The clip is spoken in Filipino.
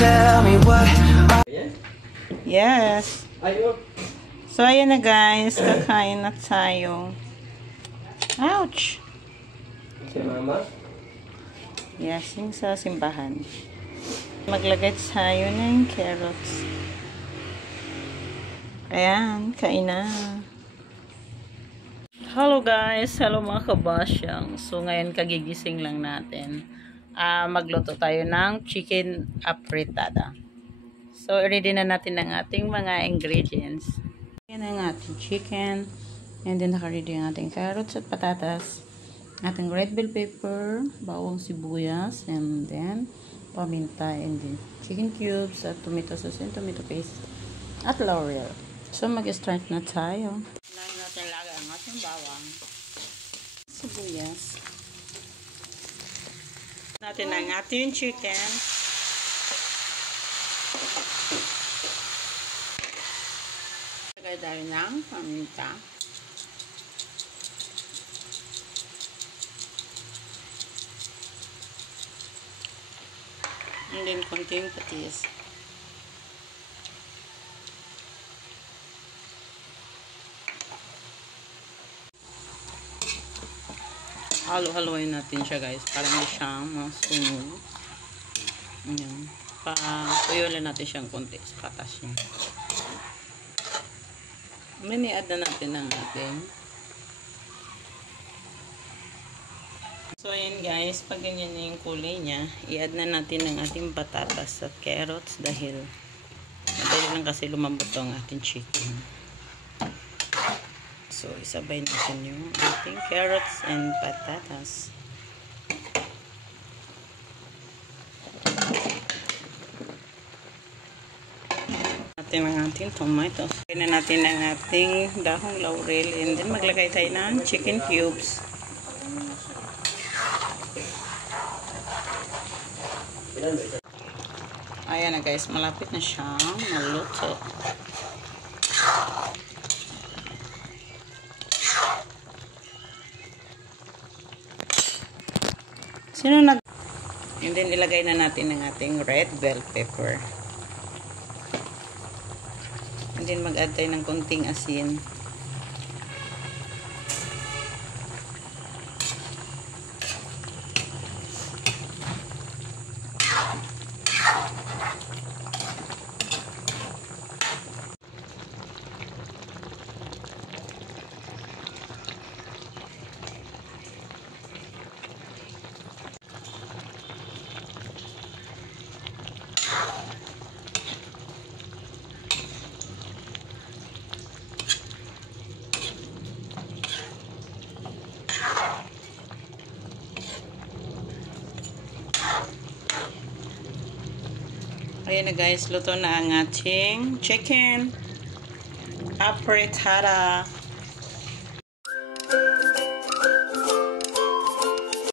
tell me what. Yes. So, ayan na guys. Kakain na tayo. Ouch! Si mama? Yes, yung sa simbahan. Maglagay tayo ng carrots. Ayan, kain na. Hello guys! Hello mga kabasyang. So, ngayon kagigising lang natin. Magluto tayo ng chicken apritada. So, ready na natin ang ating mga ingredients. Yan ang ating chicken. And then, naka-ready ang ating carrots at patatas. Ating red bell pepper, bawang sibuyas, and then, paminta, and then, chicken cubes, at tomato sauce, and tomato paste, at laurel. So, mag-start na tayo. Unahin natin lagay ang ating bawang. Sibuyas. Natin ang ating chicken. Lagay tayo ng paminta. And then, konting patis. Halo-haloin natin siya guys para hindi siyang masunog. Ayan. Puyulin natin siyang konti sa patas niya. Mini-add na natin ang ating. So ayan guys, pag ganyan na yung kulay niya, i-add na natin ang ating patatas at carrots dahil madali lang kasi lumambot ang ating chicken. So, isabay natin yung ating carrots and patatas. Natin ang ating tomatoes. Lagyan na natin ang ating dahong laurel and then maglagay tayo ng chicken cubes. Ayan na guys, malapit na siyang maluto. And then ilagay na natin ang ating red bell pepper. And then mag-add tayo ng konting asin. Ayan na guys, luto na ang ating chicken apritada.